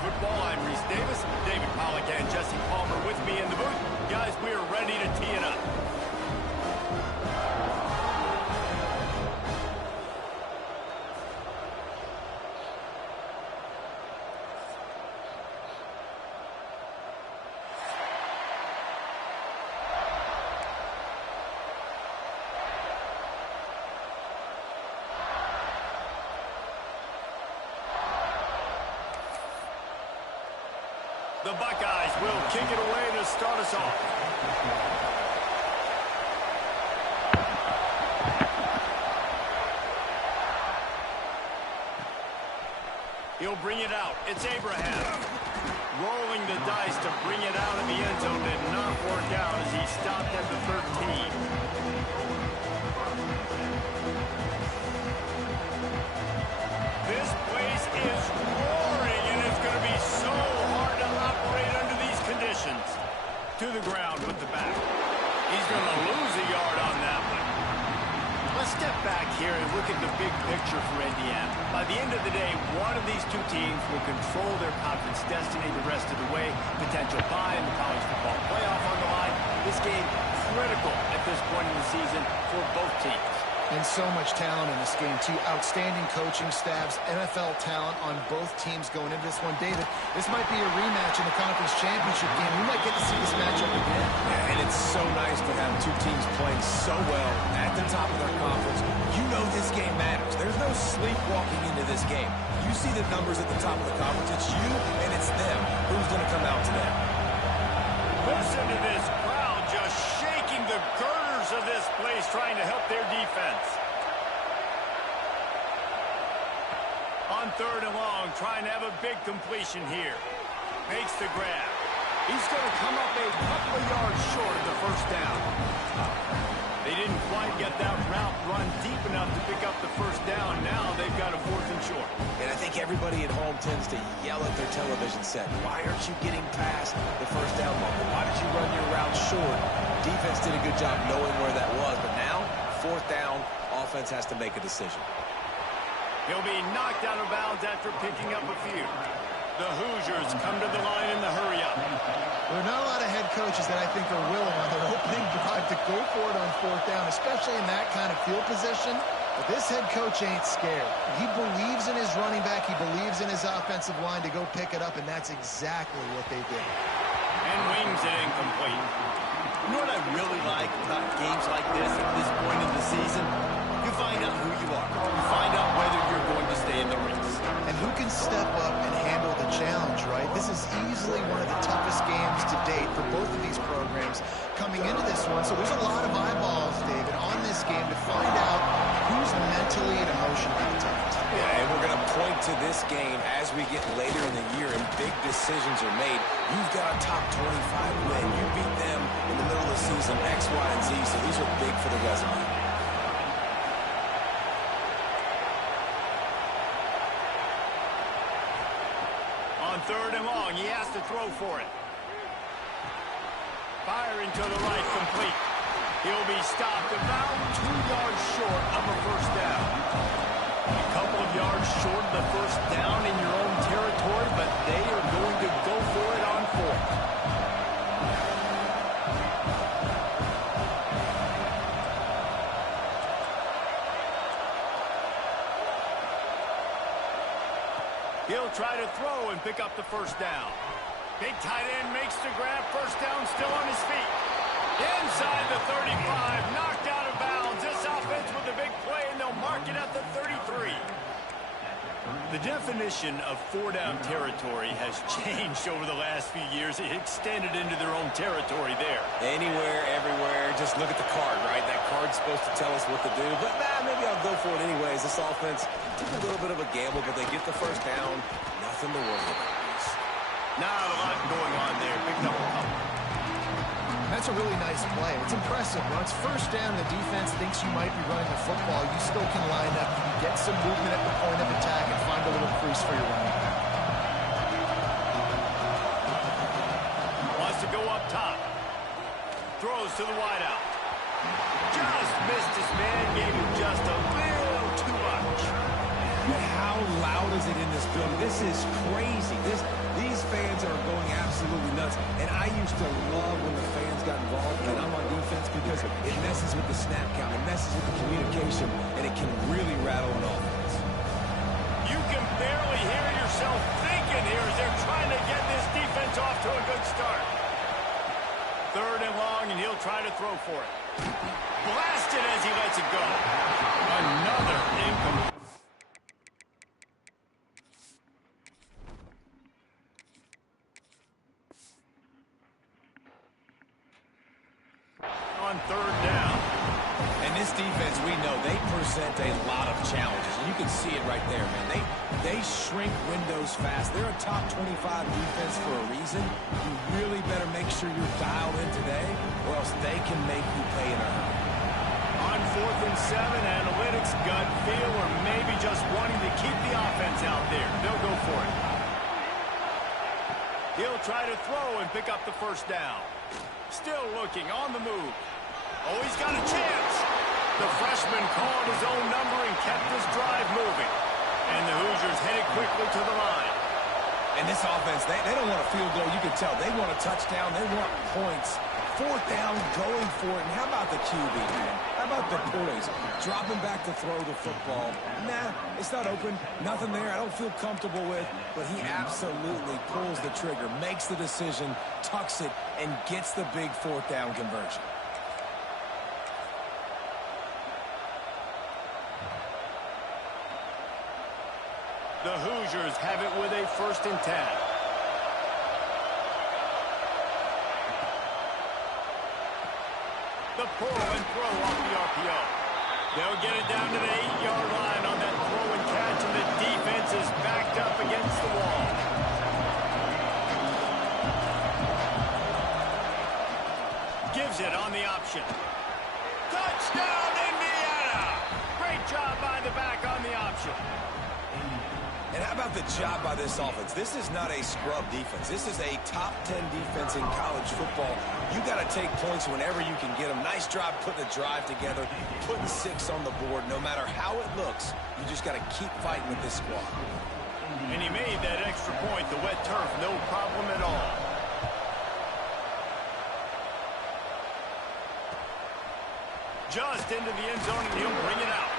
Football. I'm Reese Davis, David Pollack, and Jesse Palmer with me in the booth. Guys, we are ready to tee it up. The Buckeyes will kick it away to start us off. He'll bring it out. It's Abraham. Rolling the dice to bring it out of the end zone did not work out as he stopped at the 13. This place is roaring, and it's going to be so hard to operate under these conditions. To the ground with the back. He's going to lose a yard on that one. Let's step back here and look at the big picture for Indiana. By the end of the day, one of these two teams will control their conference destiny the rest of the way. Potential bye in the college football playoff on the line. This game critical at this point in the season for both teams. And so much talent in this game, too. Outstanding coaching staffs, NFL talent on both teams going into this one. David, this might be a rematch in the conference championship game. We might get to see this matchup again. Yeah, and it's so nice to have two teams playing so well at the top of their conference. You know this game matters. There's no sleepwalking into this game. You see the numbers at the top of the conference. It's you and it's them. Who's going to come out today? Listen to this crowd just shaking the girders of this place, trying to help their defense. On 3rd and long, trying to have a big completion here. Makes the grab. He's going to come up a couple of yards short of the first down. They didn't quite get that route run deep enough to pick up the first down. Now they've got a 4th and short. And I think everybody at home tends to yell at their television set. Why aren't you getting past the first down marker? Why did you run your route short? Defense did a good job knowing where that was. But now, 4th down, offense has to make a decision. He'll be knocked out of bounds after picking up a few. The Hoosiers come to the line in the hurry-up. There are not a lot of head coaches that I think are willing on their opening drive to go for it on 4th down, especially in that kind of field position. But this head coach ain't scared. He believes in his running back. He believes in his offensive line to go pick it up, and that's exactly what they did. And wings it incomplete. You know what I really like about games like this at this point in the season? You find out who you are. You find out whether you're going to stay in the race. And who can step up and handle the challenge, right? This is easily one of the toughest games to date for both of these programs coming into this one. So there's a lot of eyeballs, David, on this game to find out who's mentally and emotionally attacked. Yeah, and we're going to point to this game as we get later in the year and big decisions are made. You've got a top 25 win. You beat them in the middle of the season, X, Y, and Z, so these are big for the resume. On 3rd and long, he has to throw for it. Firing to the right, complete. He'll be stopped about 2 yards short of a first down. A couple of yards short of the first down in your own territory, but they are going to go for it on 4th. He'll try to throw and pick up the first down. Big tight end makes the grab. First down, still on his feet. Inside the 35, knocked out of bounds. This offense with a big play, and they'll mark it at the 33. The definition of 4-down territory has changed over the last few years. It extended into their own territory there. Anywhere, everywhere, just look at the card, right? That card's supposed to tell us what to do, but maybe I'll go for it anyways. This offense took a little bit of a gamble, but they get the first down. Nothing to worry about. Not a lot going on there. Picked up a couple. That's a really nice play. It's impressive. When it's first down, the defense thinks you might be running the football. You still can line up. You can get some movement at the point of attack and find a little crease for your running back. Wants to go up top. Throws to the wideout. Just missed his man. Gave him just a little too much. And how loud is it in this building? This is crazy. These fans are going absolutely nuts. And I used to love when the fans got involved and I'm on defense because it messes with the snap count, it messes with the communication, and it can really rattle an offense. You can barely hear yourself thinking here as they're trying to get this defense off to a good start. 3rd and long, and he'll try to throw for it. Blasted as he lets it go. Another incomplete. On 3rd down. And this defense, we know, they present a lot of challenges. And you can see it right there, man. They shrink windows fast. They're a top 25 defense for a reason. You really better make sure you're dialed in today, or else they can make you pay in a hurry. On 4th and 7, analytics, gut feel, or maybe just wanting to keep the offense out there. They'll go for it. He'll try to throw and pick up the 1st down. Still looking, on the move. Oh, he's got a chance. The freshman called his own number and kept his drive moving. And the Hoosiers headed quickly to the line. And this offense, they don't want a field goal. You can tell. They want a touchdown. They want points. 4th down, going for it. And how about the QB, man? How about the poise? Dropping back to throw the football. Nah, it's not open. Nothing there I don't feel comfortable with. But he absolutely pulls the trigger, makes the decision, tucks it, and gets the big 4th down conversion. The Hoosiers have it with a 1st and 10. The pull and throw off the RPO. They'll get it down to the 8-yard line on that throw and catch, and the defense is backed up against the wall. Gives it on the option. Touchdown, Indiana! Great job by the back on the option. And how about the job by this offense? This is not a scrub defense. This is a top 10 defense in college football. You got to take points whenever you can get them. Nice job putting the drive together, putting 6 on the board. No matter how it looks, you just got to keep fighting with this squad. And he made that extra point, the wet turf, no problem at all. Just into the end zone, and he'll bring it out.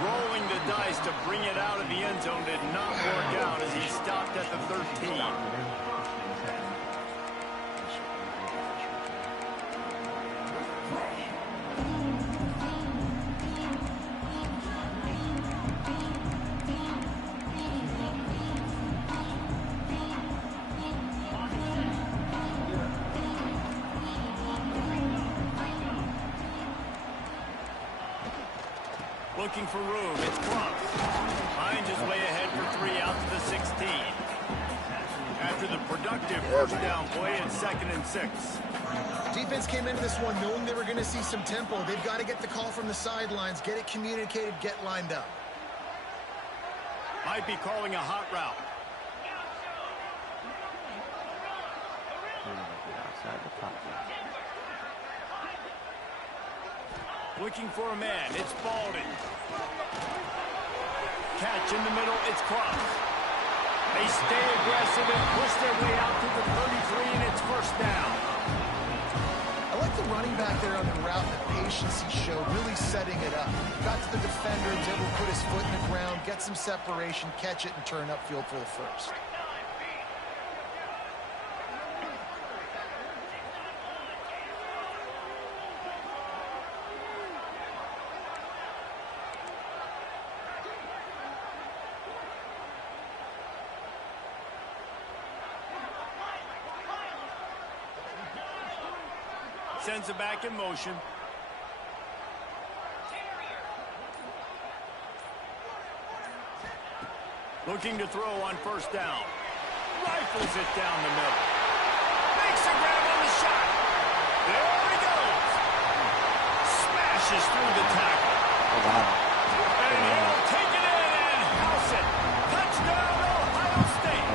Rolling the dice to bring it out of the end zone did not work out as he stopped at the 13. Looking for room, it's Crump. Finds his way ahead for 3 out to the 16. After the productive 1st down play, it's 2nd and 6. Defense came into this one knowing they were going to see some tempo. They've got to get the call from the sidelines, get it communicated, get lined up. Might be calling a hot route. Looking for a man, it's Baldwin. Catch in the middle, it's Crump. They stay aggressive and push their way out to the 33, and it's 1st down. I like the running back there on the route, the patience he showed, really setting it up. Got to the defender, was able to put his foot in the ground, get some separation, catch it, and turn upfield for the 1st. Sends it back in motion. Looking to throw on 1st down. Rifles it down the middle. Makes a grab on the shot. There he goes. Smashes through the tackle. Oh, wow. And he'll take it in and house it. Touchdown, Ohio State.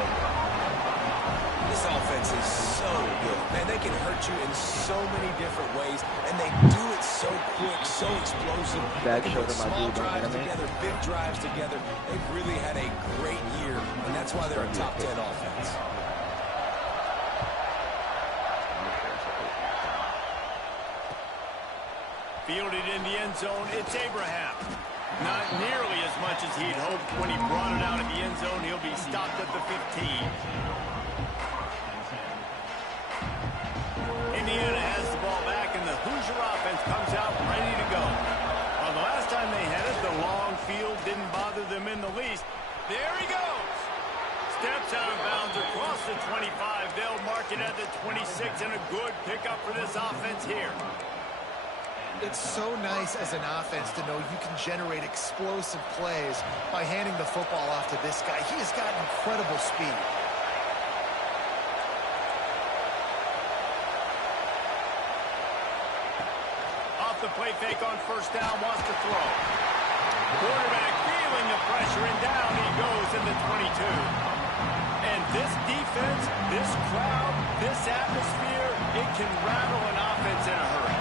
This offense is so good. Man, they can hurt you in so many different ways, and they do it so quick, so explosive. Bad They shoulder, put my small dude, don't drives get me. together, big drives together. They've really had a great year, and that's why they're a top 10 offense. Fielded in the end zone, it's Abraham. Not nearly as much as he'd hoped when he brought it out of the end zone. He'll be stopped at the 15. Indiana has the ball back, and the Hoosier offense comes out ready to go. Well, the last time they had it, the long field didn't bother them in the least. There he goes. Steps out of bounds across the 25. They'll mark it at the 26, and a good pickup for this offense here. It's so nice as an offense to know you can generate explosive plays by handing the football off to this guy. He has got incredible speed. Off the play fake on first down, wants to throw. Quarterback feeling the pressure, and down he goes in the 22. And this defense, this crowd, this atmosphere, it can rattle an offense in a hurry.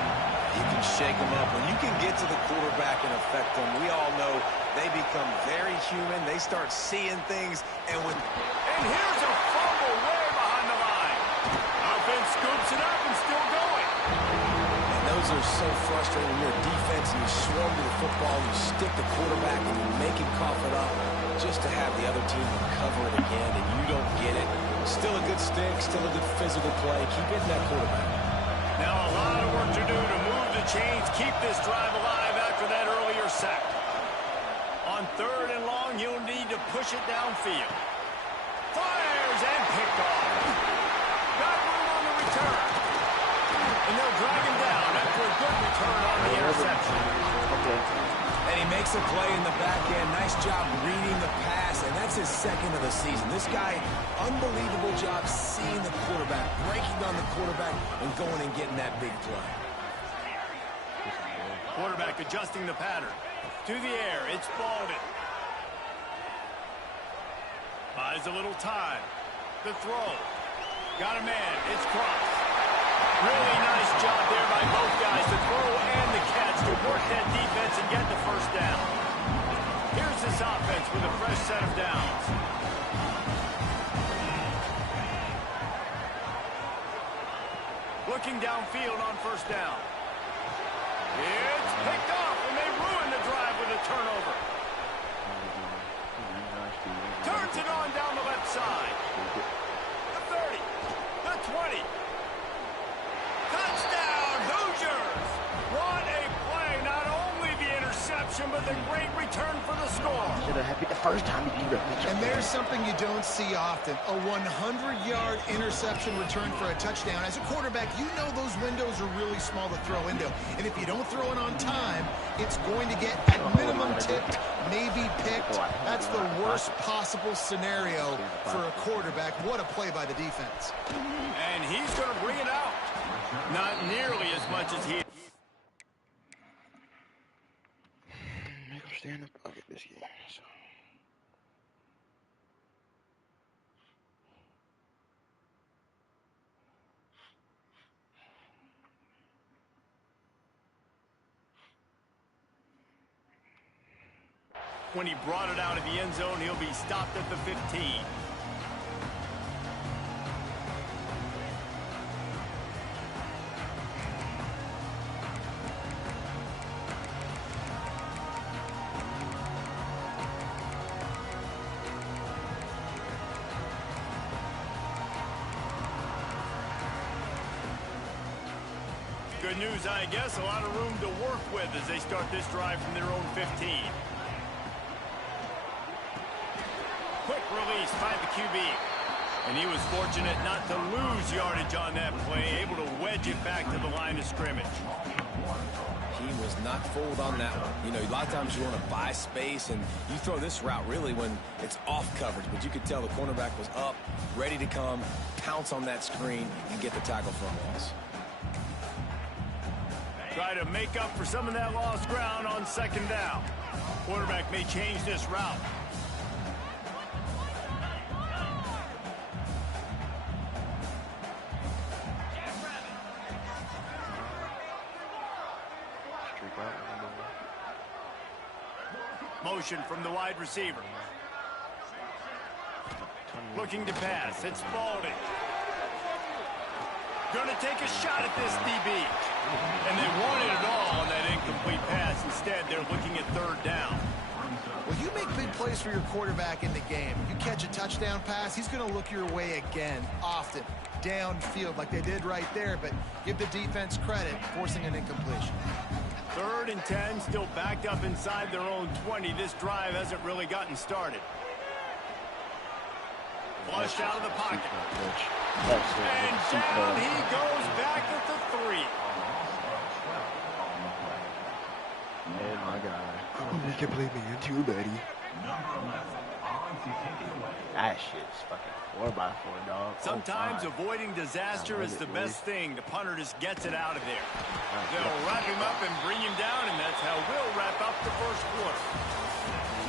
You can shake them up. When you can get to the quarterback and affect them, we all know they become very human. They start seeing things. And here's a fumble way behind the line. Offense scoops it up and still going. And those are so frustrating when you're a defense and you swarm to the football, you stick the quarterback and you make him cough it up just to have the other team recover it again, and you don't get it. Still a good stick, still a good physical play. Keep hitting that quarterback. Now a lot of work to do to move the chains, keep this drive alive after that earlier sack. On third and long, you'll need to push it downfield. Fires and picked off. Got room on the return. And they'll drag him down after a good return on the interception. And he makes a play in the back end. Nice job reading the pass, and that's his second of the season. This guy, unbelievable job seeing the quarterback, breaking on the quarterback, and going and getting that big play. Quarterback adjusting the pattern. To the air, it's Baldwin. Buys a little time. The throw. Got a man, it's Cross. Really nice job there by both guys, the throw and the catch, to work that defense and get the first down. Here's this offense with a fresh set of downs. Looking downfield on first down. It's picked off, and they ruin the drive with a turnover. Turns it on down the left side. The 30, the 20. Touchdown, Hoosiers! What a play. Not only the interception, but the great return for the score. Should have happened the first time he did it. And there's something you don't see often, a 100-yard interception return for a touchdown. As a quarterback, you know those windows are really small to throw into. And if you don't throw it on time, it's going to get at minimum tipped, maybe picked. That's the worst possible scenario for a quarterback. What a play by the defense. And he's going to bring it out. Not nearly as much as he... Make him stay in the pocket this game. So. When he brought it out of the end zone, he'll be stopped at the 15. Good news, I guess. A lot of room to work with as they start this drive from their own 15. Quick release by the QB. And he was fortunate not to lose yardage on that play, able to wedge it back to the line of scrimmage. He was not fooled on that one. You know, a lot of times you want to buy space, and you throw this route really when it's off coverage. But you could tell the cornerback was up, ready to come, pounce on that screen, and get the tackle for a loss. Try to make up for some of that lost ground on second down. Quarterback may change this route. Motion from the wide receiver. Looking to pass. It's Spalding. Going to take a shot at this DB. And they wanted it all on that incomplete pass. Instead, they're looking at third down. Well, you make big plays for your quarterback in the game. You catch a touchdown pass, he's going to look your way again, often, downfield like they did right there. But give the defense credit, forcing an incompletion. 3rd and 10, still backed up inside their own 20. This drive hasn't really gotten started. Flushed out of the pocket. And down he goes back at the 3. Oh my God. You can play man too, buddy. That shit's fucking 4x4, dog. Sometimes avoiding disaster is the best thing. The punter just gets it out of there. They'll wrap him up and bring him down, and that's how we'll wrap up the first quarter.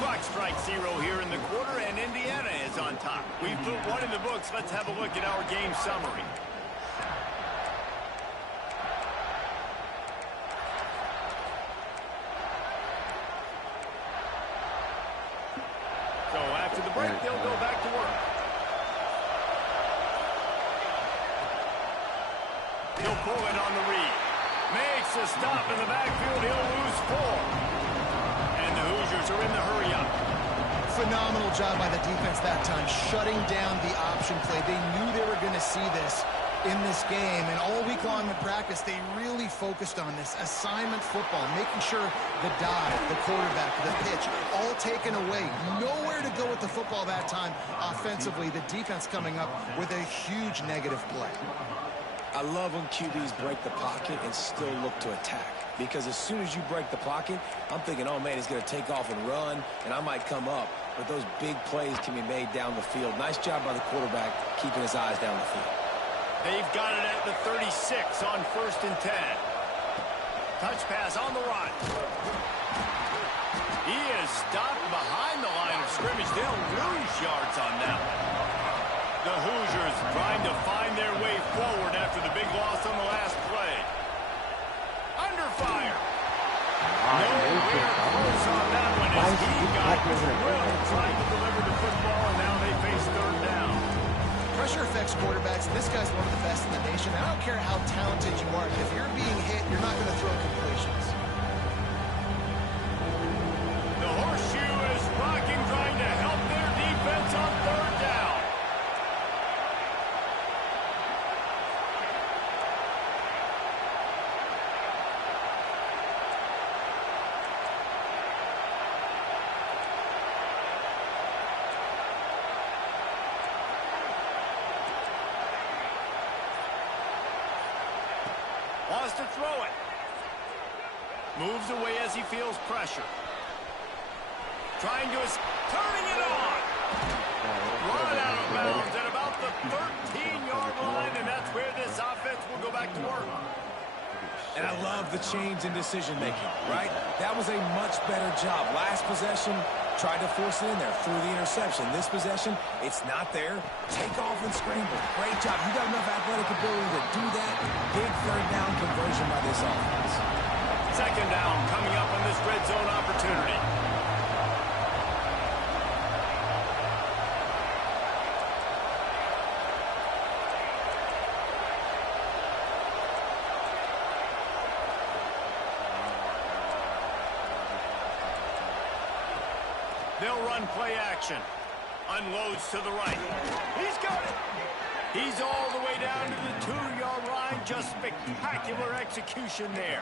Clock strikes 0 here in the quarter, and Indiana is on top. We've put one in the books. Let's have a look at our game summary. So after the break, they'll go back to work. He'll pull it on the read. Makes a stop in the backfield. He'll lose 4. And the Hoosiers are in the hurry-up. Phenomenal job by the defense that time, shutting down the option play. They knew they were going to see this in this game, and all week long in practice, they really focused on this assignment football, making sure the dive, the quarterback, the pitch, all taken away. Nowhere to go with the football that time offensively. The defense coming up with a huge negative play. I love when QBs break the pocket and still look to attack. Because as soon as you break the pocket, I'm thinking, oh, man, he's going to take off and run, and I might come up. But those big plays can be made down the field. Nice job by the quarterback keeping his eyes down the field. They've got it at the 36 on 1st and 10. Touch pass on the run. He is stopped behind the line of scrimmage. They'll lose yards on that one. The Hoosiers trying to find their way forward after the big loss on the last play. Under fire. Nowhere close on that one as he got his will trying to deliver the football, and now they face 3rd down. Pressure affects quarterbacks, and this guy's one of the best in the nation. I don't care how talented you are. If you're being hit, you're not going to throw completions. The horseshoe is rocking, trying to help their defense on 3rd down. Wants to throw it. Moves away as he feels pressure. Trying to... turning it on. Run out of bounds at about the 13-yard line, and that's where this offense will go back to work. And I love the change in decision-making, right? That was a much better job. Last possession, tried to force it in there through the interception. This possession, it's not there. Take off and scramble. Great job. You got enough athletic ability to do that. Big 3rd down conversion by this offense. 2nd down coming up on this red zone opportunity. They'll run play action. Unloads to the right. He's got it. He's all the way down to the 2-yard line. Just spectacular execution there.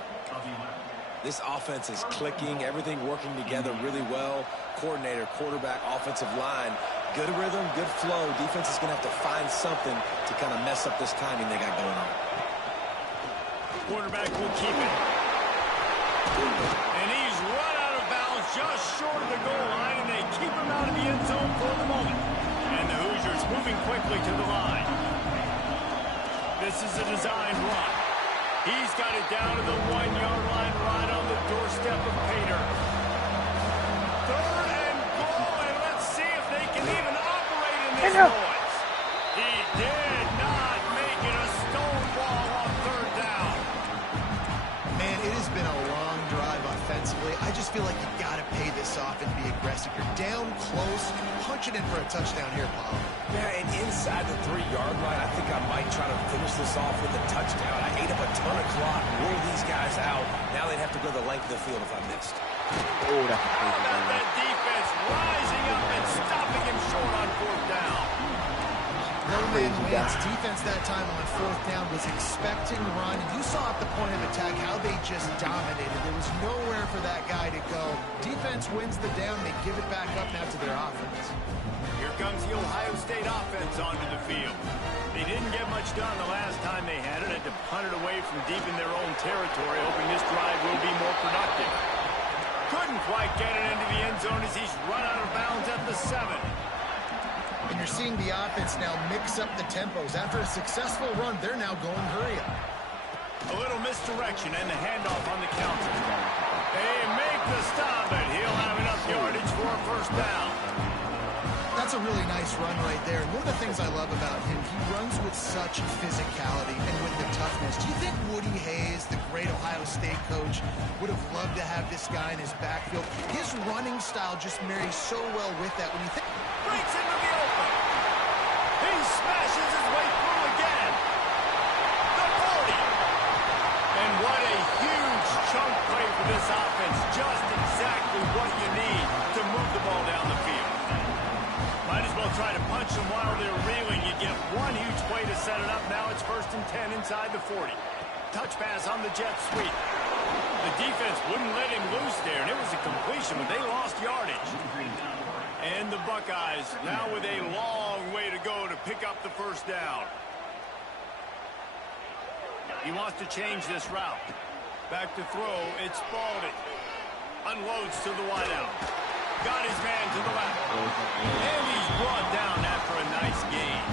This offense is clicking, everything working together really well. Coordinator, quarterback, offensive line. Good rhythm, good flow. Defense is going to have to find something to kind of mess up this timing they got going on. Quarterback will keep it. And he's run out of bounds just short of the goal line, and they keep him out of the end zone for the moment. And the Hoosiers moving quickly to the line. This is a design run. He's got it down to the 1-yard line right on the doorstep of Pater. 3rd and goal, and let's see if they can even operate in this noise. He did not make it a stone wall on 3rd down. Man, it has been a long drive offensively. I just feel like you got to pay this off and be aggressive. You're down close, punch it in for a touchdown here, Paul. Yeah, and inside the 3-yard line, I think I might try to finish this off with a touchdown. I ate up a ton of clock, wore these guys out. Now they'd have to go the length of the field if I missed. Oh, that's a How crazy about one. that defense rising up and stopping him short on 4th down? No man wins. Defense that time on 4th down was expecting run. And you saw at the point of attack how they just dominated. There was nowhere for that guy to go. Defense wins the down. They give it back up now to their offense. Here comes the Ohio State offense onto the field. They didn't get much done the last time they had it. Had to punt it away from deep in their own territory, hoping this drive will be more productive. Couldn't quite get it into the end zone as he's run out of bounds at the 7. And you're seeing the offense now mix up the tempos. After a successful run, they're now going hurry up. A little misdirection and the handoff on the counter. They make the stop, and he'll have enough yardage for a 1st down. That's a really nice run right there. And one of the things I love about him, he runs with such physicality and with the toughness. Do you think Woody Hayes, the great Ohio State coach, would have loved to have this guy in his backfield? His running style just marries so well with that. When you think Breaks into the open. He smashes his way through again. The 40. And what a huge chunk play for this offense. Just exactly what you need to move the ball down the field. Might as well try to punch them while they're reeling. You get one huge play to set it up. Now it's 1st and 10 inside the 40. Touch pass on the jet sweep. The defense wouldn't let him loose there, and it was a completion, but they lost yardage. And the Buckeyes now with a long way to go to pick up the 1st down. He wants to change this route. Back to throw, it's Spalding. Unloads to the wideout. Got his man to the left. And he's brought down after a nice gain.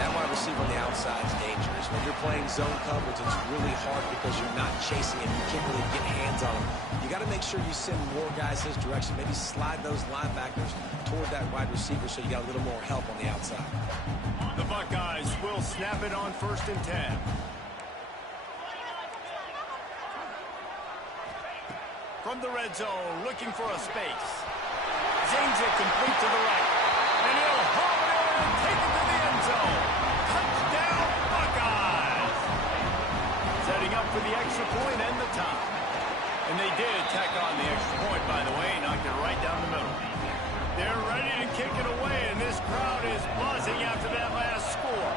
That wide receiver on the outside is dangerous. When you're playing zone coverage, it's really hard because you're not chasing him. You can't really get hands on him. You got to make sure you send more guys his direction. Maybe slide those linebackers toward that wide receiver so you got a little more help on the outside. The Buckeyes will snap it on 1st and 10. From the red zone, looking for a space. Zings it complete to the right. And he'll haul it in and take it to the end zone. Touchdown, Buckeyes! Setting up for the extra point and the tie. And they did tack on the extra point, by the way. Knocked it right down the middle. They're ready to kick it away, and this crowd is buzzing after that last score.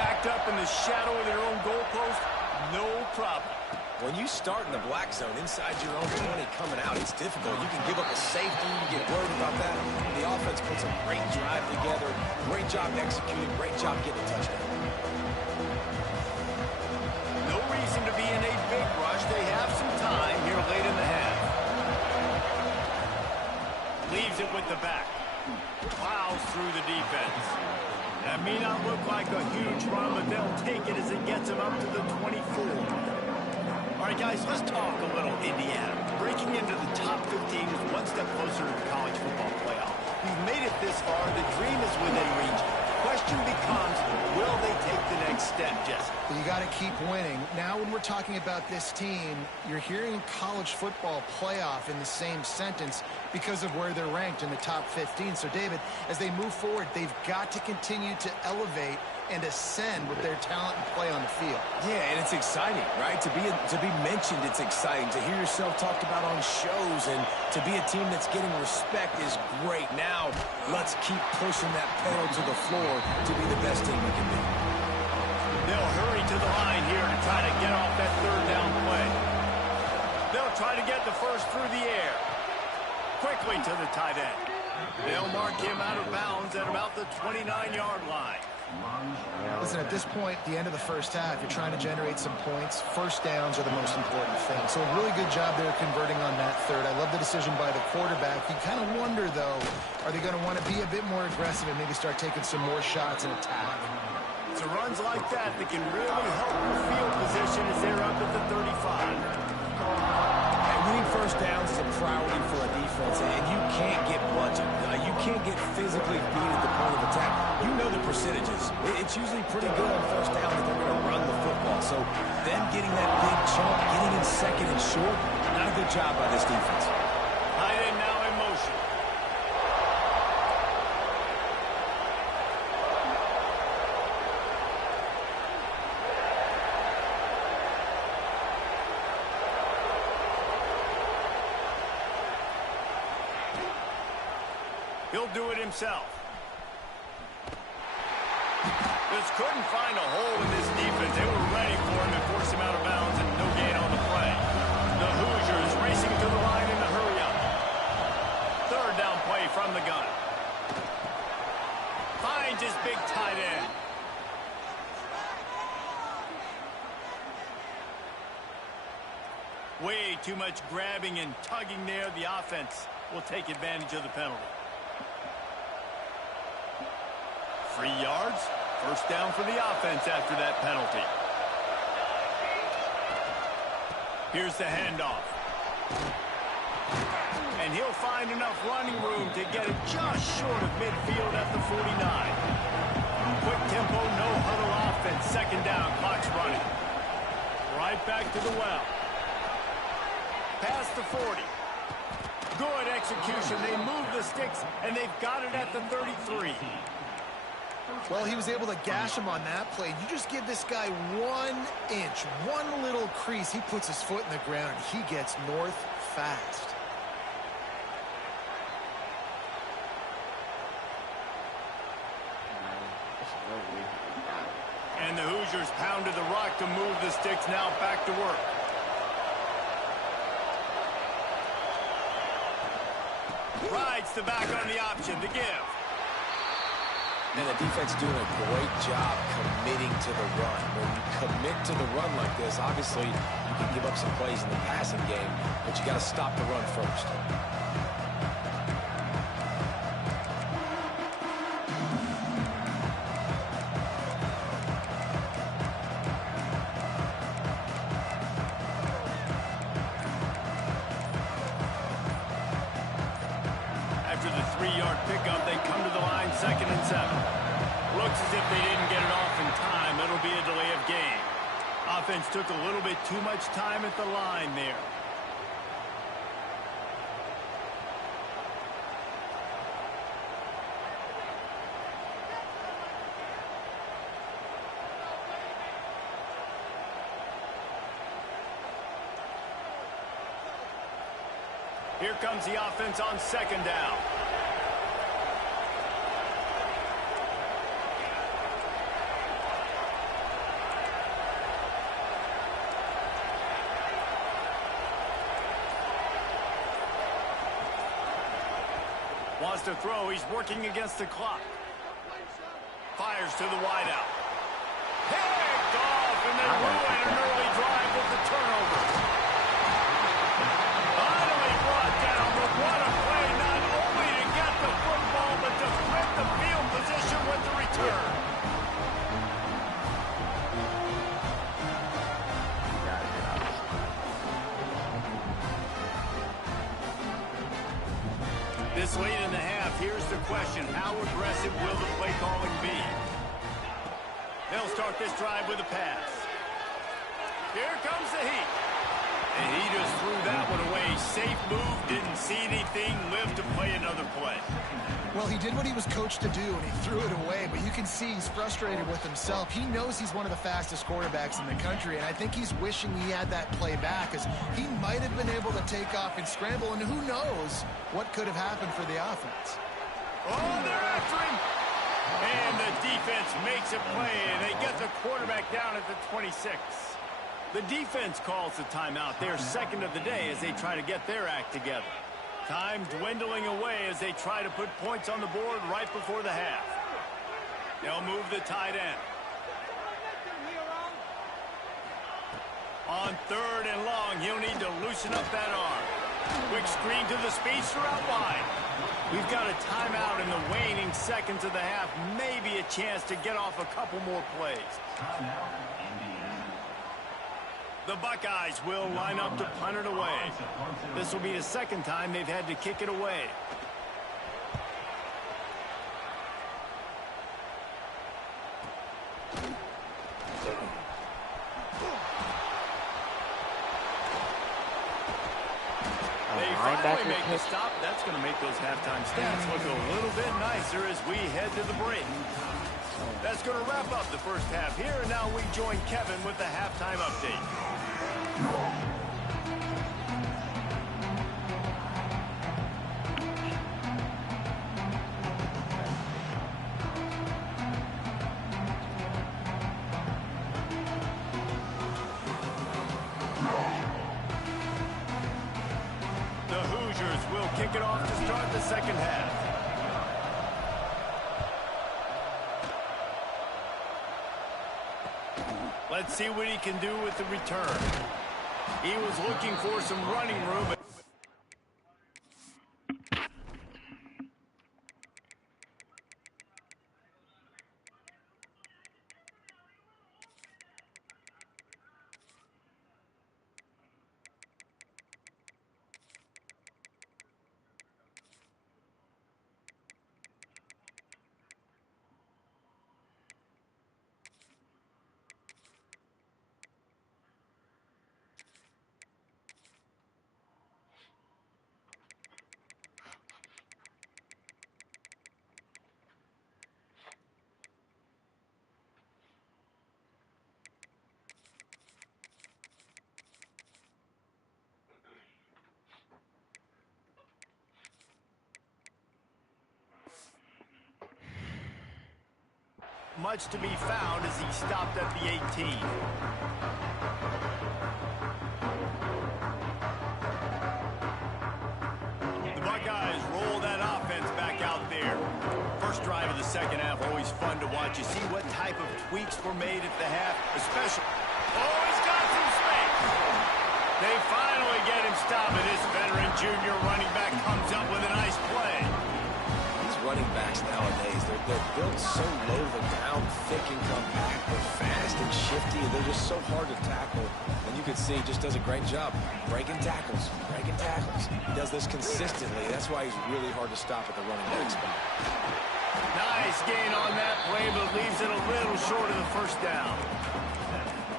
Backed up in the shadow of their own goalpost, no problem. When you start in the black zone inside your own 20 coming out, it's difficult. You can give up a safety. You get worried about that. The offense puts a great drive together. Great job executing. Great job getting a touchdown. No reason to be in a big rush. They have some time here late in the half. Leaves it with the back. Plows through the defense. That may not look like a huge run, but they'll take it as it gets them up to the 24. All right, guys, let's talk a little Indiana. Breaking into the top 15 is one step closer to the college football playoff. We've made it this far. The dream is within reach. Question becomes, will they take the next step, Jesse? you got to keep winning. Now when we're talking about this team, you're hearing college football playoff in the same sentence because of where they're ranked in the top 15. So, David, as they move forward, they've got to continue to elevate and ascend with their talent and play on the field. Yeah, and it's exciting, right? To be mentioned, it's exciting. To hear yourself talked about on shows and to be a team that's getting respect is great. Now, let's keep pushing that pedal to the floor to be the best team we can be. They'll hurry to the line here to try to get off that third down play. They'll try to get the first through the air. Quickly to the tight end. They'll mark him out of bounds at about the 29-yard line. Listen, at this point, the end of the first half, you're trying to generate some points. First downs are the most important thing. So a really good job there converting on that third. I love the decision by the quarterback. You kind of wonder, though, are they going to want to be a bit more aggressive and maybe start taking some more shots and attack? It's runs like that that can really help your field position as they're up at the 35. Winning first downs is a priority for a defense, and you can't get bludgeoned. You can't get physically beat at the point of attack. You know the percentages. It's usually pretty good on first down that they're going to run the football. So them getting that big chunk, getting in second and short, Not a good job by this defense. Tight end now in motion. He'll do it himself. Just couldn't find a hole in this defense. They were ready for him and force him out of bounds, and no gain on the play. The Hoosiers racing to the line in a hurry up. Third down play from the gun. Finds his big tight end. Way too much grabbing and tugging there. The offense will take advantage of the penalty. 3 yards. First down for the offense after that penalty. Here's the handoff. And he'll find enough running room to get it just short of midfield at the 49. Quick tempo, no huddle offense. Second down, clock's running. Right back to the well. Past the 40. Good execution. They move the sticks, and they've got it at the 33. Well, he was able to gash him on that play. You just give this guy 1 inch, one little crease. He puts his foot in the ground, and he gets north fast. And the Hoosiers pounded the rock to move the sticks. Now back to work. Rides the back on the option to give. And the defense doing a great job committing to the run. When you commit to the run like this, obviously you can give up some plays in the passing game, but you got to stop the run first. After the 3-yard pickup, they come to the line, 2nd and 7. Looks as if they didn't get it off in time. It'll be a delay of game. Offense took a little bit too much time at the line there. Here comes the offense on 2nd down. Wants to throw. He's working against the clock. Fires to the wideout. Picked off, and then ruin an early drive with the turnover. Finally brought down, but what a play, not only to get the football, but to flip the field position with the return. This late in the half, here's the question. How aggressive will the play calling be? They'll start this drive with a pass. Here comes the heat. And he just threw that one away. Safe move, didn't see anything, lived to play another play. Well, he did what he was coached to do, and he threw it away. But you can see he's frustrated with himself. He knows he's one of the fastest quarterbacks in the country, and I think he's wishing he had that play back, as he might have been able to take off and scramble, and who knows what could have happened for the offense. Oh, they're after him. And the defense makes a play, and they get the quarterback down at the 26. The defense calls the timeout. They're second of the day as they try to get their act together. Time dwindling away as they try to put points on the board right before the half. They'll move the tight end. On 3rd and long, he'll need to loosen up that arm. Quick screen to the speedster out wide. We've got a timeout in the waning seconds of the half. Maybe a chance to get off a couple more plays. The Buckeyes will line up to punt it away. This will be the second time they've had to kick it away. they make the stop, that's going to make those halftime stats look a little bit nicer as we head to the break. That's going to wrap up the first half here, and now we join Kevin with the halftime update. The Hoosiers will kick it off to start the second half. Let's see what he can do with the return. He was looking for some running room. Much to be found as he stopped at the 18. The Buckeyes roll that offense back out there. First drive of the second half, always fun to watch. You see what type of tweaks were made at the half, especially. Oh, he's got some space. They finally get him stopped, and this veteran junior running back comes up with a nice play. Running backs nowadays, they're built so low the ground, thick and compact. They're fast and shifty, and they're just so hard to tackle. And you can see he just does a great job breaking tackles, breaking tackles. He does this consistently. That's why he's really hard to stop at the running back spot. Nice gain on that play, but leaves it a little short of the first down.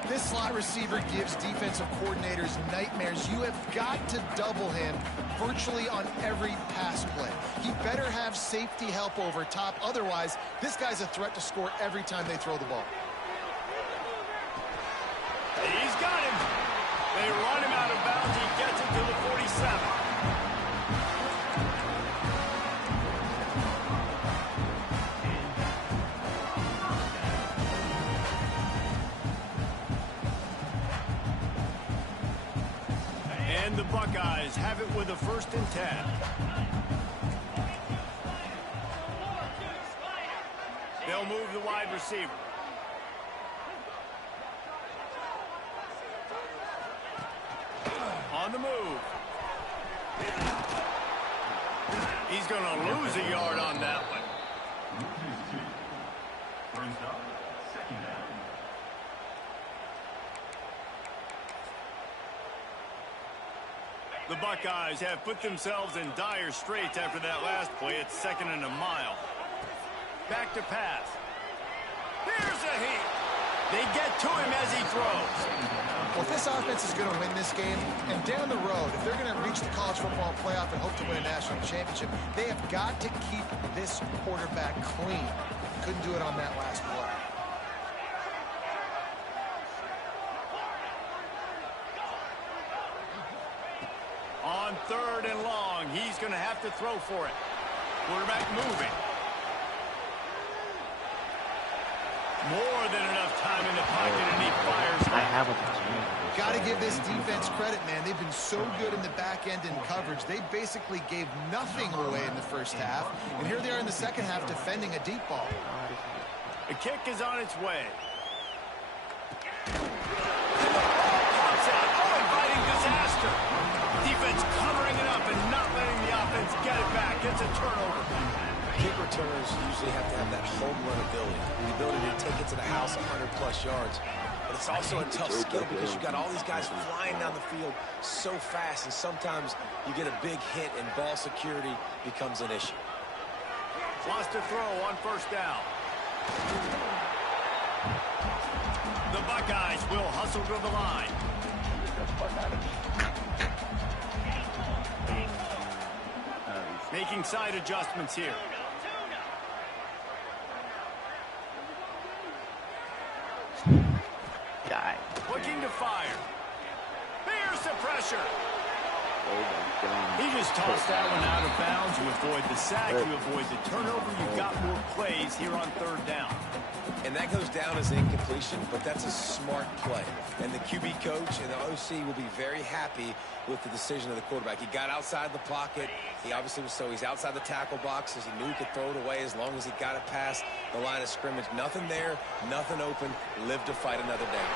This slot receiver gives defensive coordinators nightmares. You have got to double him virtually on every pass play. He better have safety help over top. Otherwise, this guy's a threat to score every time they throw the ball. He's got him. They run him out of bounds. He gets it to the 47. And the Buckeyes have it with a 1st and 10. They'll move the wide receiver. On the move. He's going to lose a yard on that one. The Buckeyes have put themselves in dire straits after that last play. It's 2nd and a mile. Back to pass. Here's a heat. They get to him as he throws. Well, if this offense is going to win this game, and down the road, if they're going to reach the college football playoff and hope to win a national championship, they have got to keep this quarterback clean. Couldn't do it on that last play. On 3rd and long, he's going to have to throw for it. Quarterback moving. More than enough time in the pocket, and he fires. I have a team. Got to give this defense credit, man. They've been so good in the back end in coverage. They basically gave nothing away in the first half. And here they are in the second half defending a deep ball. The kick is on its way. And the ball pops out. Oh, inviting disaster. Defense covering it up and not letting the offense get it back. It's a turnover. Kick returners usually have to have that home run ability, the ability to take it to the house 100-plus yards. But it's also a tough skill because you've got all these guys flying down the field so fast, and sometimes you get a big hit and ball security becomes an issue. Wants to throw on 1st down. The Buckeyes will hustle to the line. Making side adjustments here. Looking to fire. There's the pressure. Oh my God. He just tossed that one out of bounds. You avoid the sack, you avoid the turnover. You've got more plays here on third down. And that goes down as incompletion, but that's a smart play. And the QB coach and the OC will be very happy with the decision of the quarterback. He got outside the pocket. He obviously was he's outside the tackle boxes. He knew he could throw it away as long as he got it past the line of scrimmage. Nothing there, nothing open. Live to fight another down.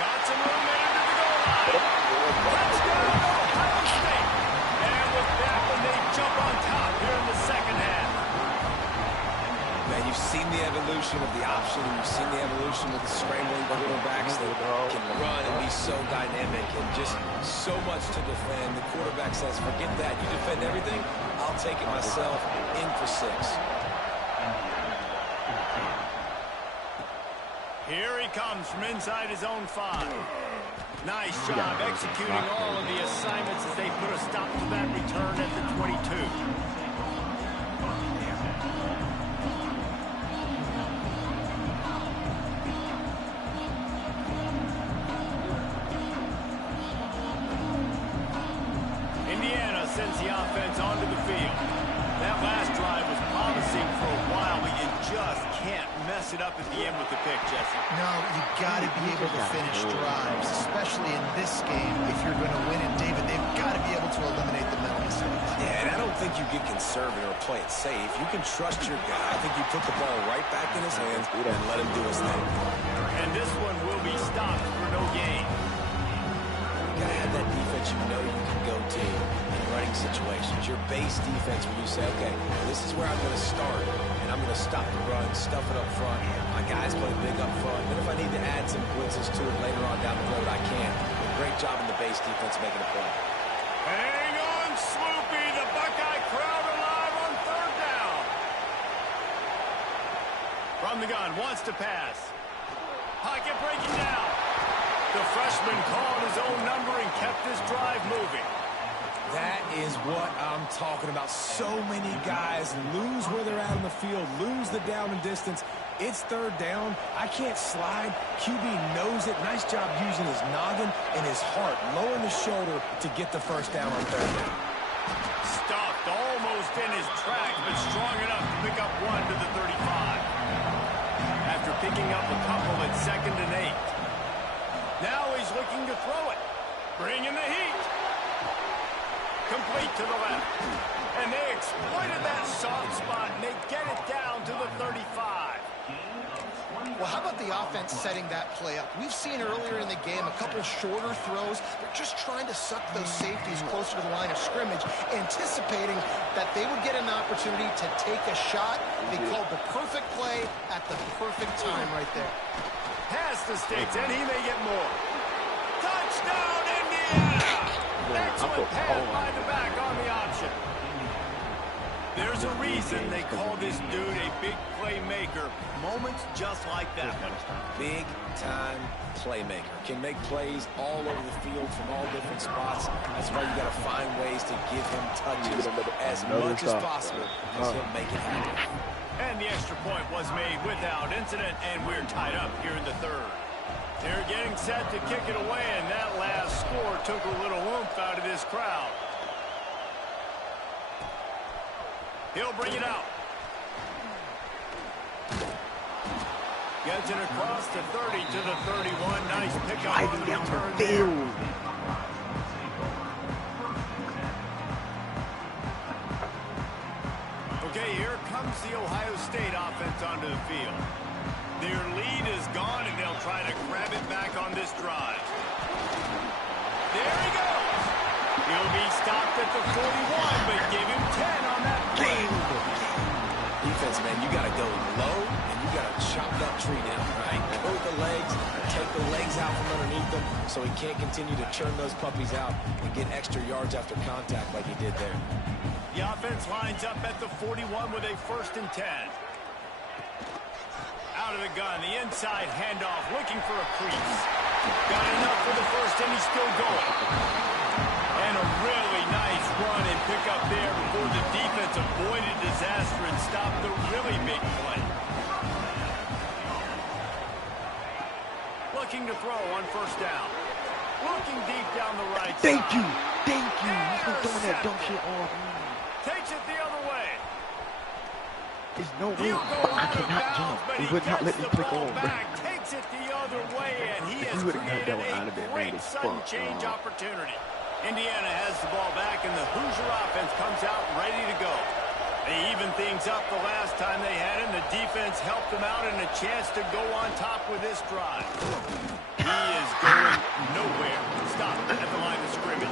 Got some room there to the goal line. Touchdown, Ohio State. And with that one, they jump on top here in the second half. Man, you've seen the evolution of the option. You've seen the evolution of the scrambling quarterbacks that can run and be so dynamic and just so much to defend. The quarterback says, forget that. You defend everything, I'll take it myself. In for 6. Here he comes from inside his own 5. Nice job executing all of the assignments as they put a stop to that return at the 22. Indiana sends the offense onto the field. That last drive was promising for a while, but you just can't mess it up at the end with the pick, Jesse. No, you got to be able to finish drives, especially in this game. If you're going to win it, David, they've got to be able to eliminate the mental mistakes. Yeah, and I don't think you get conservative or play it safe. You can trust your guy. I think you put the ball right back in his hands and let him do his thing. And this one will be stopped for no gain. You gotta have that defense you know you can go to in running situations. Your base defense where you say, okay, this is where I'm going to start, and I'm going to stop the run, stuff it up front. My guys play big up front. Then if I need to add some blitzes to it later on down the road, I can. Great job in the base defense making a play. Hang on, Sloopy. The Buckeye crowd alive on third down. From the gun, wants to pass. Pocket breaking down. The freshman called his own number and kept this drive moving. That is what I'm talking about. So many guys lose where they're at on the field, lose the down and distance. It's third down. I can't slide. QB knows it. Nice job using his noggin and his heart, lowering the shoulder to get the first down on third down. Stopped almost in his tracks, but strong enough to pick up 1 to the 35. After picking up a couple at 2nd and 8. Now he's looking to throw it. Bringing the heat. Complete to the left. And they exploited that soft spot, and they get it down to the 35. Well, how about the offense setting that play up? We've seen earlier in the game a couple shorter throws. They're just trying to suck those safeties closer to the line of scrimmage, anticipating that they would get an opportunity to take a shot. They called the perfect play at the perfect time right there. Past the sticks, and he may get more. Touchdown, Indiana! Excellent pass by the back on the option. There's a reason they call this dude a big playmaker. Moments just like that one. Big-time playmaker. Can make plays all over the field from all different spots. That's why you got to find ways to give him touches as much as possible because he'll make it happen. And the extra point was made without incident, and we're tied up here in the third. They're getting set to kick it away, and that last score took a little oomph out of this crowd. He'll bring it out. Gets it across the 30 to the 31. Nice pickup on the return there. Okay, here comes the Ohio State offense onto the field. Their lead is gone, and they'll try to grab it back on this drive. There he goes. He'll be stopped at the 41, but give him 10 on that play. Defense, man, you got to go low, and you got to chop that tree down, right? Coat the legs, take the legs out from underneath them so he can't continue to churn those puppies out and get extra yards after contact like he did there. The offense lines up at the 41 with a 1st and 10. Out of the gun, the inside handoff, looking for a crease. Got enough for the first, and he's still going. And a really nice run and pickup there before the defense avoided disaster and stopped the really big play. Looking to throw on first down. Looking deep down the right side. Thank you. He's been throwing that dumb shit all game. Takes it the other way. There's no way I cannot jump. He would not let me click on, bro. Takes it the other way, and he has would've got that created one, I'd have been a great mad as sudden fuck, change dog. opportunity. Indiana has the ball back, and the Hoosier offense comes out ready to go. They evened things up the last time they had it, and the defense helped them out and a chance to go on top with this drive. He is going nowhere. Stop at the line of scrimmage.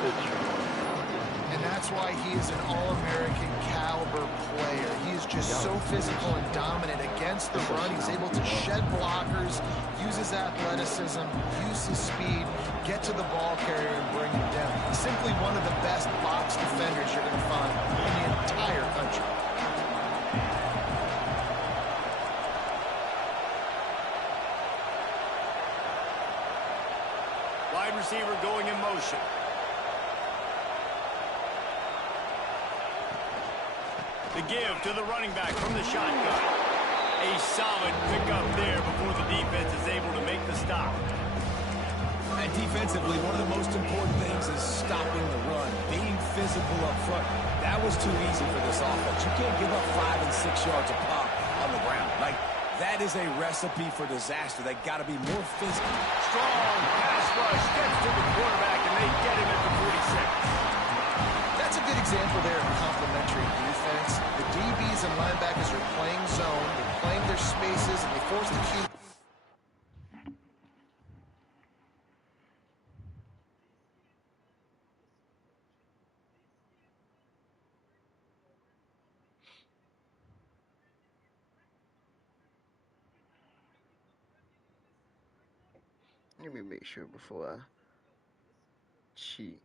And that's why he is an All-American caliber player. He is just so physical and dominant against the run. He's able to shed blockers, use his athleticism, use his speed, get to the ball carrier and bring him down. He's simply one of the best box defenders you're going to find in the entire country. Wide receiver going in motion. The give to the running back from the shotgun. A solid pickup there before the defense is able to make the stop. And defensively, one of the most important things is stopping the run, being physical up front. That was too easy for this offense. You can't give up 5 and 6 yards a pop on the ground. Like, that is a recipe for disaster. They got to be more physical. Strong pass rush gets to the quarterback, and they get him at the 46. That's a good example there of complementary defense. The DBs and linebackers are playing zone, they're playing their spaces, and they force the QB. Let me make sure before I cheat.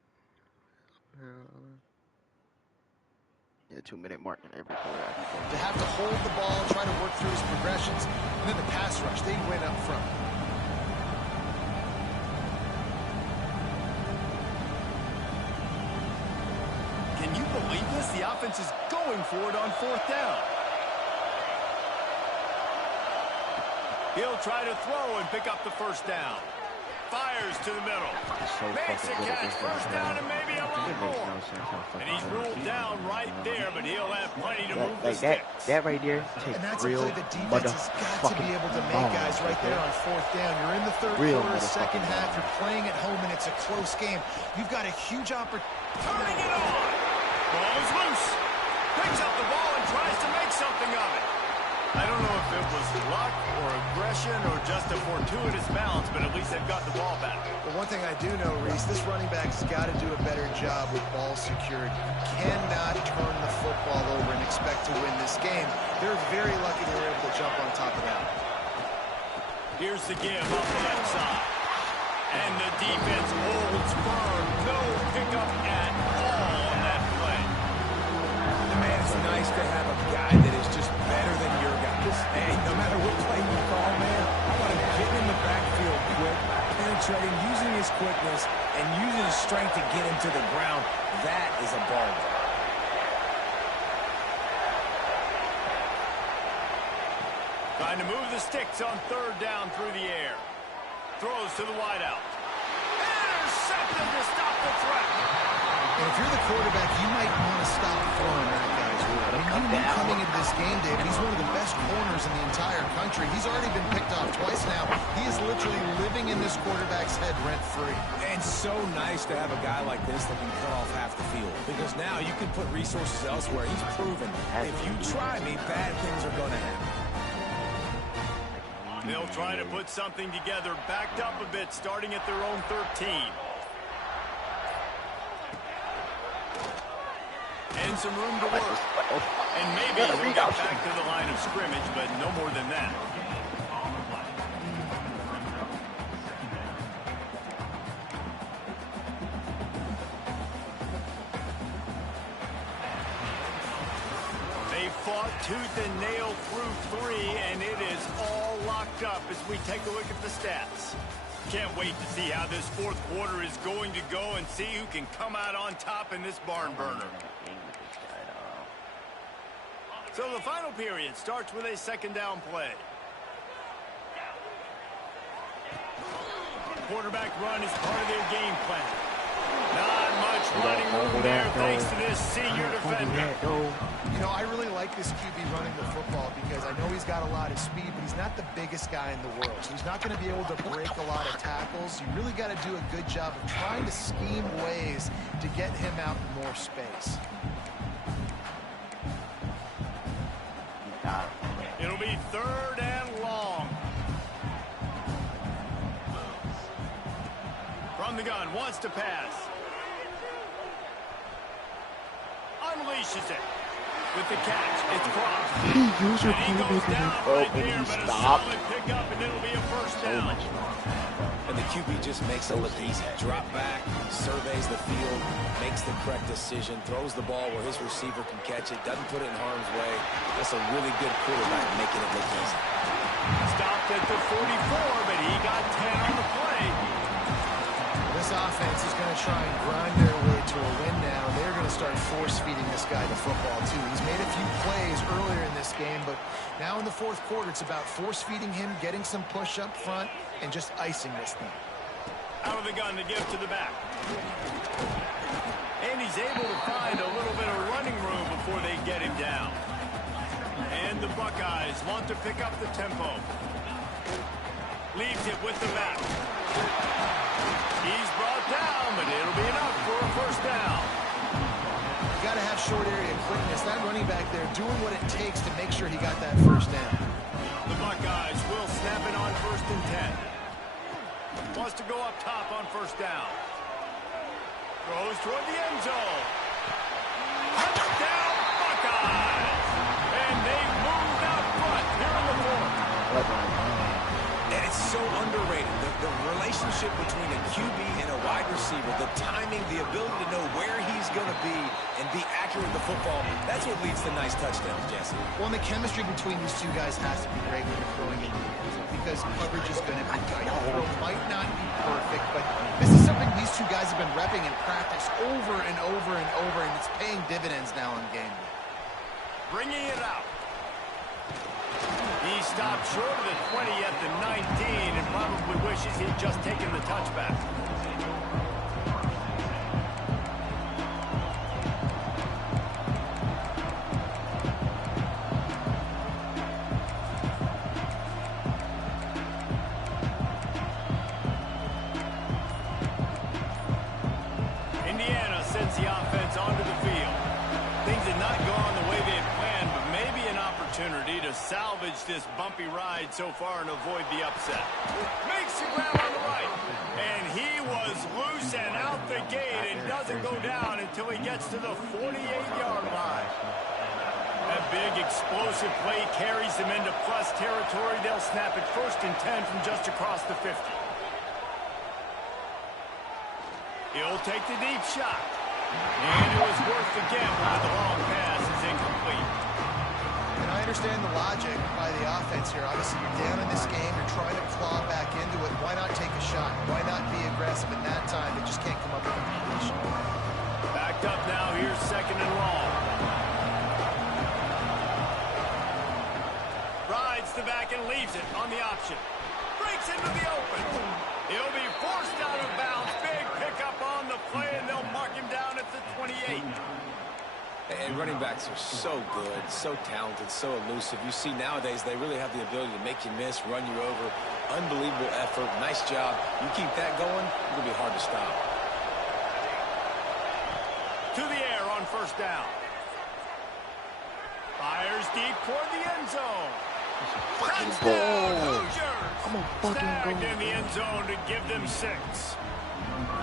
Yeah, 2-minute mark in every quarter. To have to hold the ball, try to work through his progressions, and then the pass rush, they win up front. Can you believe this? The offense is going for it on fourth down. He'll try to throw and pick up the first down. Fires to the middle. So Makes a catch, first down, and maybe a lot more. And he's ruled down right there, but he'll have plenty to move the sticks. That right there takes And that's a real play the defense has got to be able to make, guys, right there on fourth down. You're in the third quarter, second half. You're playing at home, and it's a close game. You've got a huge opportunity. Turning it on. Ball is loose. Picks up the ball and tries to make something of it. I don't know if it was luck or aggression or just a fortuitous bounce, but at least they've got the ball back. Well, one thing I do know, Reese, this running back's got to do a better job with ball security. You cannot turn the football over and expect to win this game. They're very lucky they were able to jump on top of that. Here's the give off the left side. And the defense holds firm. No pickup at all on that play. Man, it's nice to have a guy that is just better than your guys. Hey, no matter what play you call, man, I want him getting in the backfield quick, penetrating, using his quickness, and using his strength to get him to the ground. That is a bargain. Trying to move the sticks on third down through the air. Throws to the wideout. Intercepted to stop the threat. And if you're the quarterback, you might want to stop throwing that guy's way. I mean, you knew coming into this game, David, he's one of the best corners in the entire country. He's already been picked off twice now. He is literally living in this quarterback's head rent-free. And so nice to have a guy like this that can cut off half the field. Because now you can put resources elsewhere. He's proven, if you try me, bad things are going to happen. They'll try to put something together, backed up a bit, starting at their own 13. And some room to work. And maybe he'll get back to the line of scrimmage, but no more than that. They fought tooth and nail through 3, and it is all locked up as we take a look at the stats. Can't wait to see how this fourth quarter is going to go and see who can come out on top in this barn burner. So the final period starts with a second down play. Quarterback run is part of their game plan. Not much running room there thanks to this senior defender. You know, I really like this QB running the football because I know he's got a lot of speed, but he's not the biggest guy in the world. So he's not going to be able to break a lot of tackles. You really got to do a good job of trying to scheme ways to get him out in more space. It'll be 3rd and long. From the gun, wants to pass. Unleashes it. With the catch, it's crossed. He used your playmaker Right and there, he but a stopped. solid pickup, and it'll be a first down. And the QB just makes it look easy. Drop back, surveys the field, makes the correct decision, throws the ball where his receiver can catch it, doesn't put it in harm's way. That's a really good quarterback making it look easy. Stopped at the 44, but he got 10 on the play. This offense is going to try and grind their way to a win now. They're going to start force-feeding this guy the football, too. He's made a few plays earlier in this game, but now in the 4th quarter, it's about force-feeding him, getting some push up front, and just icing this thing. Out of the gun to give to the back. And he's able to find a little bit of running room before they get him down. And the Buckeyes want to pick up the tempo. Leaves it with the back. He's brought down, but it'll be enough for a first down. You got to have short area quickness. That running back there doing what it takes to make sure he got that first down. The Buckeyes will snap it on 1st and 10. Wants to go up top on first down. Throws toward the end zone. Touchdown, Buckeyes! And they moved out front here in the 4th. And it's so underrated. The relationship between a QB and a wide receiver, the timing, the ability to know where he's going to be and be accurate with the football, that's what leads to nice touchdowns, Jesse. Well, and the chemistry between these two guys has to be great when they're throwing in the end zone because coverage is going to be tight. The throw might not be perfect, but this is something these two guys have been repping in practice over and over and over, and it's paying dividends now in game day. Bringing it out. He stopped short of the 20 at the 19 and probably wishes he'd just taken the touchback. Indiana sends the offense onto the field. Things did not go on the way they had planned, but maybe an opportunity to salvage this bumpy ride so far and avoid the upset. Makes the grab on the right. And he was loose and out the gate and doesn't go down until he gets to the 48-yard line. That big explosive play carries them into plus territory. They'll snap it 1st and 10 from just across the 50. He'll take the deep shot. And it was worth the gamble, but the long pass is incomplete. And I understand the logic by the offense here. Obviously, you're down in this game. You're trying to claw back into it. Why not take a shot? Why not be aggressive in that time? They just can't come up with a completion. Backed up now. Here's 2nd and long. Rides the back and leaves it on the option. Breaks into the open. He'll be forced out of bounds. Big pickup on the play, and they'll mark him down at the 28. And running backs are so good, so talented, so elusive. You see nowadays they really have the ability to make you miss, run you over. Unbelievable effort. Nice job. You keep that going, it's going to be hard to stop. To the air on first down. Fires deep toward the end zone. Fucking ball. Hoosiers. Come on, fucking Snagged go. in the end zone to give them 6.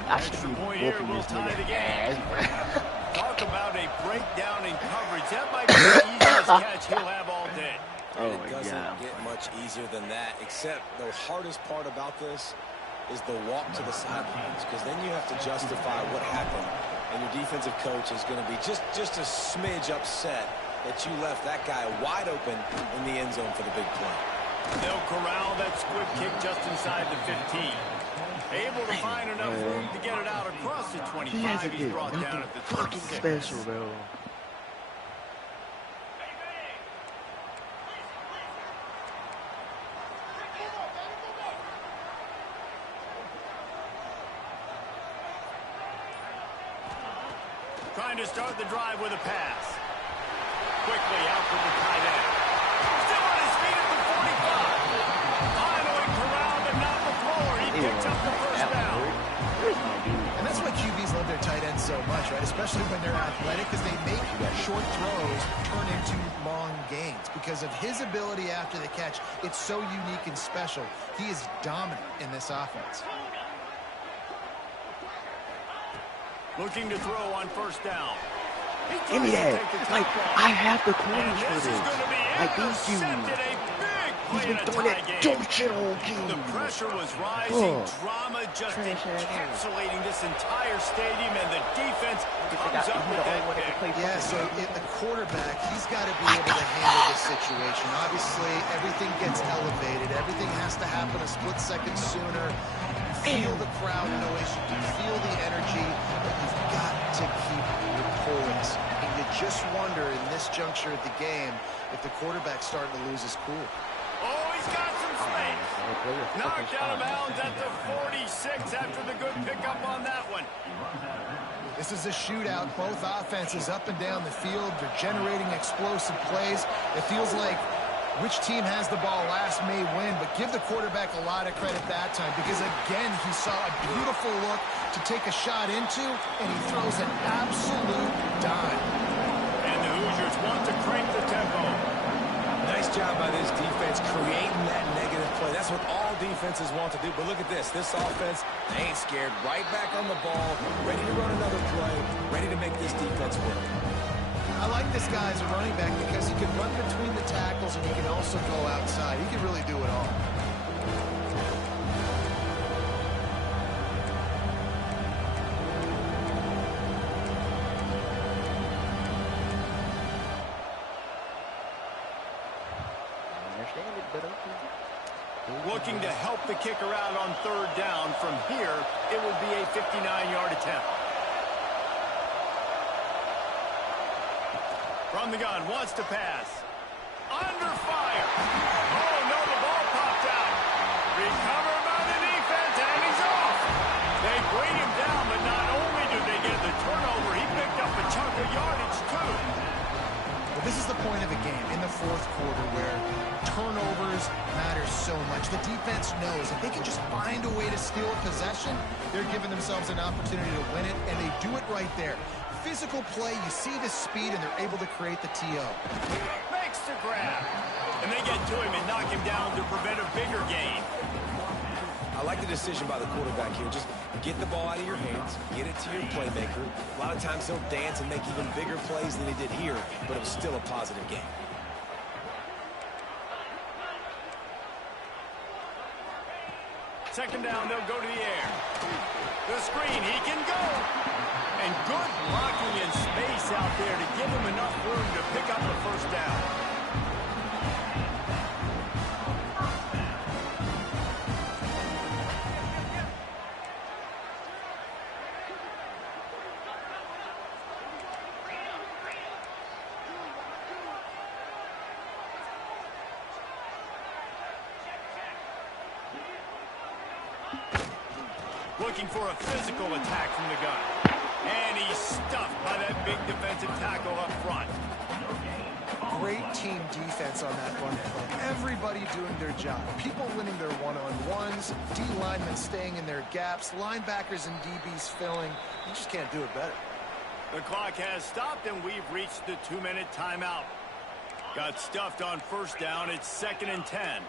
I should Extra be point here whooping will this tie the nigga game. ass. Talk about a breakdown in coverage. That might be the easiest catch he'll have all day. Oh It my doesn't God. get much easier than that, except the hardest part about this is the walk to the sidelines, because then you have to justify what happened, and your defensive coach is going to be just a smidge upset that you left that guy wide open in the end zone for the big play. They'll corral that squib kick just inside the 15. Able to find enough room to get it out across the 25. He hasn't He's did brought down nothing at the fucking 36. special, bro. trying to start the drive with a pass. Quickly out to the tight end. Still on his feet at the 45. Finally corralled and not before. He picks up the first down. And that's why QBs love their tight ends so much, right? Especially when they're athletic, because they make short throws turn into long gains. Because of his ability after the catch, it's so unique and special. He is dominant in this offense. Looking to throw on first down. Give me that. Like, I have the corners for this. Like, these dudes. He's been throwing that jump shit all game. The pressure was rising. Drama just encapsulating this entire stadium, and the defense comes up with that pick. Yeah, so the quarterback, he's got to be able to handle this situation. Obviously, everything gets elevated. Everything has to happen a split second sooner. You feel the crowd noise. You can feel the energy, but you've got to keep your poise. And you just wonder in this juncture of the game if the quarterback's starting to lose his cool. Oh, he's got some space. Knocked out of bounds at the 46 after the good pickup on that one. This is a shootout. Both offenses up and down the field. They're generating explosive plays. It feels like which team has the ball last may win, but give the quarterback a lot of credit that time because, again, he saw a beautiful look to take a shot into, and he throws an absolute dime. And the Hoosiers want to crank the tempo. Nice job by this defense creating that negative play. That's what all defenses want to do. But look at this. This offense, they ain't scared. Right back on the ball, ready to run another play, ready to make this defense work. I like this guy as a running back because he can run between the tackles and he can also go outside. He can really do it all. Looking to help the kicker out on third down. From here, it would be a 59-yard attempt. From the gun, wants to pass. Under fire. Oh, no, the ball popped out. Recovered by the defense, and he's off. They bring him down, but not only do they get the turnover, he picked up a chunk of yardage, too. Well, this is the point of the game in the fourth quarter where turnovers matter so much. The defense knows if they can just find a way to steal a possession, they're giving themselves an opportunity to win it, and they do it right there. Physical play, you see the speed, and they're able to create the TO. Makes the grab. And they get to him and knock him down to prevent a bigger gain. I like the decision by the quarterback here. Just get the ball out of your hands, get it to your playmaker. A lot of times he'll dance and make even bigger plays than he did here, but it was still a positive game. Second down, they'll go to the air. The screen, he can go. And good blocking and space out there to give him enough room to pick up the first down. Looking for a physical attack from the gun. And he's stuffed by that big defensive tackle up front. Great team defense on that front foot. Everybody doing their job. People winning their one-on-ones, D linemen staying in their gaps, linebackers and DBs filling. You just can't do it better. The clock has stopped, and we've reached the 2-minute timeout. Got stuffed on first down. It's 2nd and 10.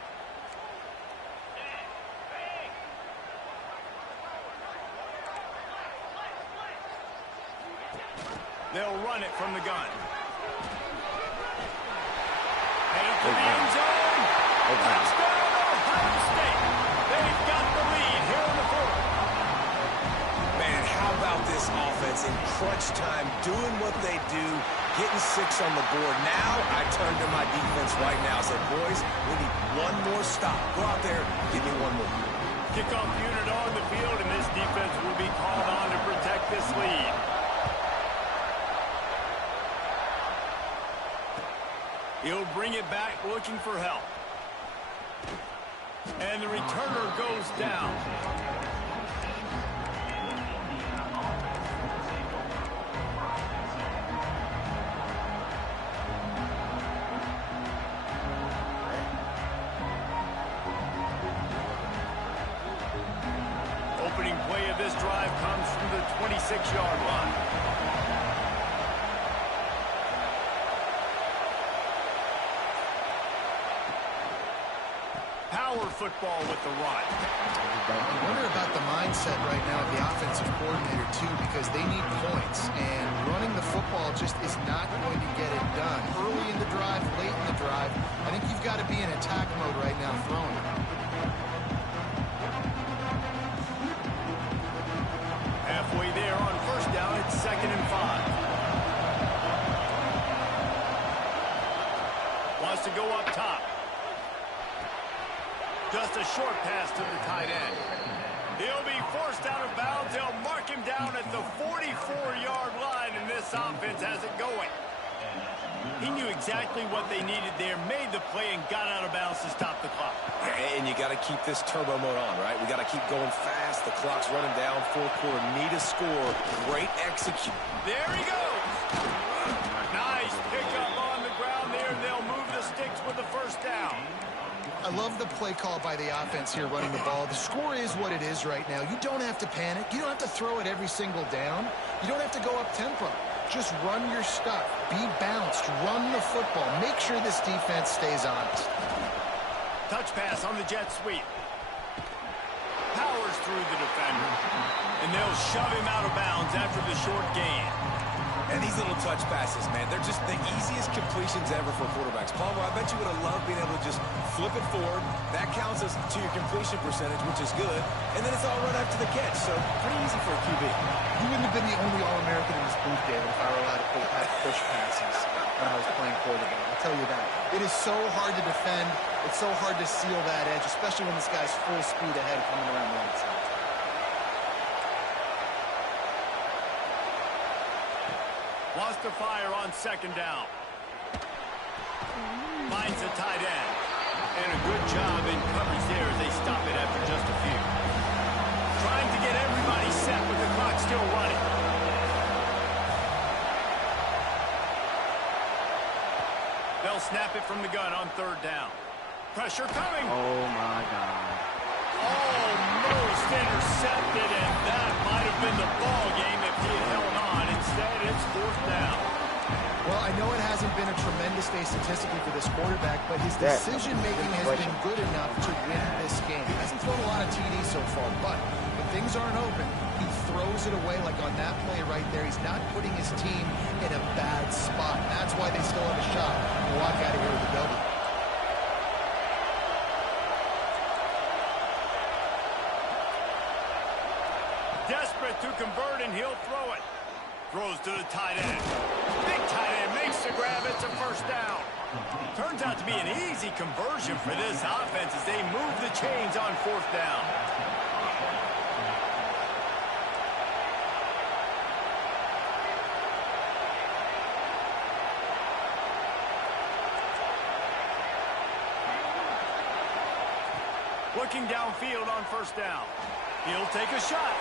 They'll run it from the gun. Headed to the end zone. Touchdown, Ohio State. They've got the lead here in the fourth. Man, how about this offense in crunch time, doing what they do, getting 6 on the board. Now I turn to my defense right now and say, boys, we need one more stop. Go out there, give me one more. Kickoff unit on the field, and this defense will be called on to protect this lead. He'll bring it back looking for help. And the returner goes down. this drive comes from the 26-yard line. Power football with the run. I wonder about the mindset right now of the offensive coordinator, too, because they need points, and running the football just is not going to get it done. Early in the drive, late in the drive, I think you've got to be in attack mode right now throwing it. Halfway there on first down, it's 2nd and 5. Wants to go up top. Just a short pass to the tight end. He'll be forced out of bounds. They'll mark him down at the 44-yard line, and this offense has it going. He knew exactly what they needed there, made the play, and got out of bounds to stop the clock. And you got to keep this turbo mode on, right? We got to keep going fast. The clock's running down. Fourth quarter, need a score. Great execute. There he goes. Nice pickup on the ground there. They'll move the sticks with the first down. I love the play call by the offense here running the ball. The score is what it is right now. You don't have to panic. You don't have to throw it every single down. You don't have to go up tempo. Just run your stuff. Be balanced. Run the football. Make sure this defense stays honest. Touch pass on the jet sweep. Powers through the defender. And they'll shove him out of bounds after the short gain. And these little touch passes, man, they're just the easiest completions ever for quarterbacks. Palmer, I bet you would have loved being able to just flip it forward. That counts as to your completion percentage, which is good. And then it's all run after the catch, so pretty easy for a QB. You wouldn't have been the only All-American in this booth, David, if I were allowed to push passes when I was playing quarterback. I'll tell you that. It is so hard to defend. It's so hard to seal that edge, especially when this guy's full speed ahead coming around the right side. Wants to fire on 2nd down. Finds the tight end. And a good job in coverage there as they stop it after just a few. Trying to get everybody set with the clock still running. They'll snap it from the gun on 3rd down. Pressure coming. Oh, my God. Almost intercepted, and that might have been the ball game if he had held on. Instead, it's 4th down. Well, I know it hasn't been a tremendous day statistically for this quarterback, but his decision-making has been good enough to win this game. He hasn't thrown a lot of TDs so far, but when things aren't open, he throws it away like on that play right there. He's not putting his team in a bad spot. That's why they still have a shot to walk out of here with a W. Desperate to convert, and he'll throw it. Throws to the tight end. Big tight end makes the grab. It's a 1st down. Turns out to be an easy conversion for this offense as they move the chains on 4th down. Looking downfield on 1st down. He'll take a shot.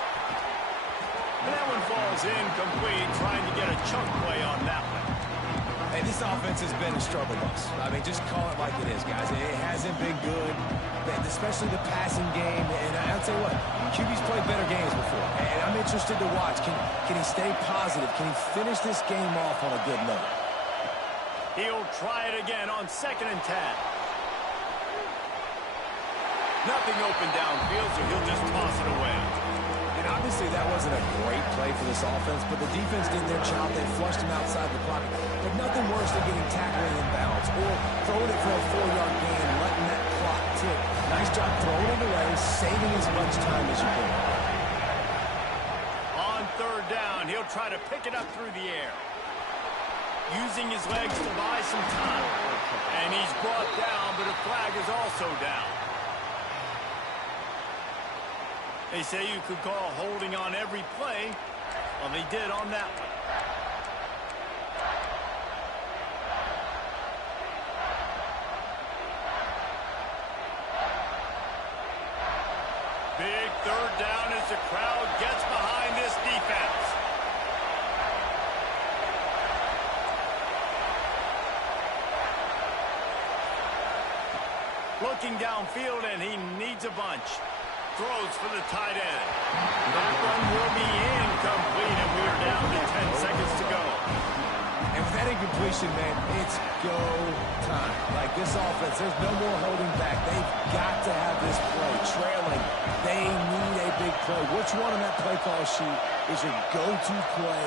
And that one falls incomplete, trying to get a chunk play on that one. Hey, this offense has been a struggle bus. I mean, just call it like it is, guys. It hasn't been good, especially the passing game. And I'll tell you what, QB's played better games before. And I'm interested to watch. Can he stay positive? Can he finish this game off on a good note? He'll try it again on 2nd and 10. Nothing open downfield, so he'll just toss it away. And obviously that wasn't a great play for this offense, but the defense did their job. They flushed him outside the pocket. But nothing worse than getting tackled in bounds or throwing it for a 4-yard gain and letting that clock tick. Nice job throwing it away, saving as much time as you can. On 3rd down, he'll try to pick it up through the air. Using his legs to buy some time. And he's brought down, but a flag is also down. They say you could call holding on every play. Well, they did on that one. Big 3rd down as the crowd gets behind this defense. Looking downfield, and he needs a bunch. throws for the tight end. That run will be incomplete, and we are down to 10 seconds to go. And with that incompletion, man, it's go time. Like this offense, there's no more holding back. They've got to have this play. Trailing, they need a big play. Which one on that play call sheet is your go-to play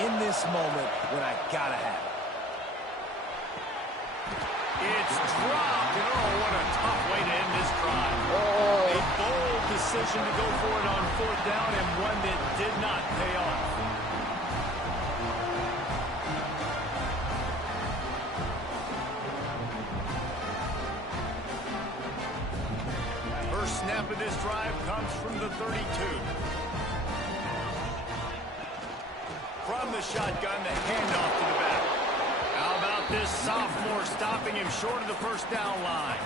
in this moment when I gotta have it? It's dropped, and oh, what a tough way to end this drive. A bold decision to go for it on fourth down, and one that did not pay off. First snap of this drive comes from the 32. From the shotgun, the handoff to the back. How about this sophomore stopping him short of the first down line?